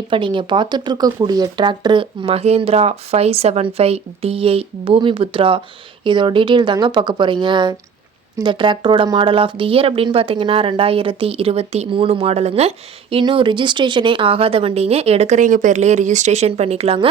இப்போ நீங்கள் பார்த்துட்ருக்கக்கூடிய tractor Mahindra five seven five DI Bhumiputra. இதோட டீட்டெயில் தாங்க பார்க்க போகிறீங்க இந்த டிராக்டரோட மாடல் ஆஃப் தி இயர் அப்படின்னு பார்த்தீங்கன்னா ரெண்டாயிரத்தி இருபத்தி மூணு மாடலுங்க இன்னும் ரிஜிஸ்ட்ரேஷனே ஆகாத வண்டிங்க. எடுக்கிறவங்க பேர்லேயே ரிஜிஸ்ட்ரேஷன் பண்ணிக்கலாங்க.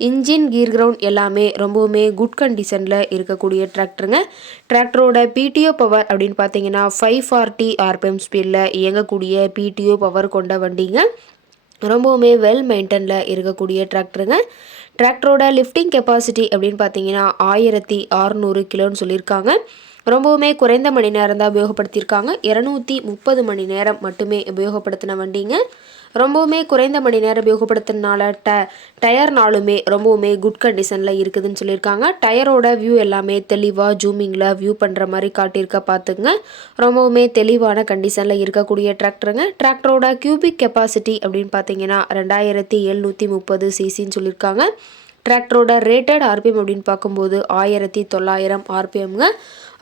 இன்ஜின் கீர் கிரவுண்ட் எல்லாமே ரொம்பவுமே குட் கண்டிஷனில் இருக்கக்கூடிய டிராக்டருங்க டிராக்டரோட பிடிஓ பவர் அப்படின்னு பார்த்தீங்கன்னா ஃபைவ் ஃபார்ட்டி ஆர்பிஎம் ஸ்பீடில் இயங்கக்கூடிய பிடிஓ பவர் கொண்ட வண்டிங்க. ரொம்பவுமே வெல் மெயின்டனில் இருக்கக்கூடிய டிராக்டருங்க டிராக்டரோட லிஃப்டிங் கெப்பாசிட்டி அப்படின்னு பார்த்தீங்கன்னா ஆயிரத்தி அறநூறு கிலோன்னு சொல்லியிருக்காங்க. ரொம்பவுமே குறைந்த மணி நேரம் தான் உபயோகப்படுத்தியிருக்காங்க. இரநூத்தி முப்பது மணி நேரம் மட்டுமே உபயோகப்படுத்தின வண்டிங்க. ரொம்பவுமே குறைந்த மணி நேரம் உபயோகப்படுத்தினால ட டயர்னாலுமே ரொம்பவுமே குட் கண்டிஷனில் இருக்குதுன்னு சொல்லியிருக்காங்க. டயரோட வியூ எல்லாமே தெளிவாக ஜூமிங்கில் வியூ பண்ணுற மாதிரி காட்டியிருக்க பார்த்துங்க ரொம்பவுமே தெளிவான கண்டிஷனில் இருக்கக்கூடிய டிராக்டருங்க. டிராக்டரோட கியூபிக் கெப்பாசிட்டி அப்படின்னு பார்த்தீங்கன்னா ரெண்டாயிரத்தி எழுநூற்றி முப்பது சிசின்னு சொல்லியிருக்காங்க. டிராக்டரோட ரேட்டட் ஆர்பிஎம் அப்படின்னு பார்க்கும்போது ஆயிரத்தி தொள்ளாயிரம் ஆர்பிஎம்ங்க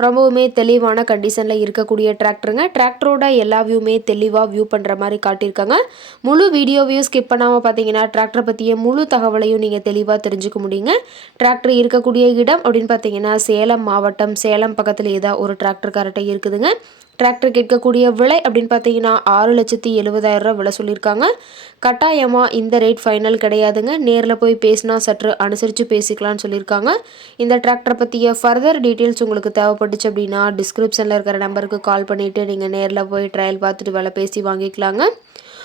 ரொம்பவுமே தெளிவான கண்டிஷனில் இருக்கக்கூடிய டிராக்டருங்க டிராக்டரோட எல்லா வியூமே தெளிவாக வியூ பண்ணுற மாதிரி காட்டியிருக்காங்க. முழு வீடியோவையும் ஸ்கிப் பண்ணாமல் பார்த்தீங்கன்னா டிராக்டரை பற்றிய முழு தகவலையும் நீங்கள் தெளிவாக தெரிஞ்சுக்க முடியுங்க. டிராக்டர் இருக்கக்கூடிய இடம் அப்படின்னு பார்த்தீங்கன்னா சேலம் மாவட்டம் சேலம் பக்கத்தில் ஏதாவது ஒரு டிராக்டர் கரெக்டாக இருக்குதுங்க. டிராக்டர் கேட்கக்கூடிய விலை அப்படின்னு பார்த்தீங்கன்னா ஆறு லட்சத்தி எழுபதாயிரம் ரூபா விலை சொல்லியிருக்காங்க. கட்டாயமாக இந்த ரேட் ஃபைனல் கிடையாதுங்க. நேரில் போய் பேசினா சற்று அனுசரித்து பேசிக்கலாம்னு சொல்லியிருக்காங்க. இந்த டிராக்டரை பற்றிய ஃபர்தர் டீட்டெயில்ஸ் உங்களுக்கு தேவைப்பட்டுச்சு அப்படின்னா டிஸ்கிரிப்ஷனில் இருக்கிற நம்பருக்கு கால் பண்ணிவிட்டு நீங்கள் நேரில் போய் ட்ரையல் பார்த்துட்டு விலை பேசி வாங்கிக்கலாங்க.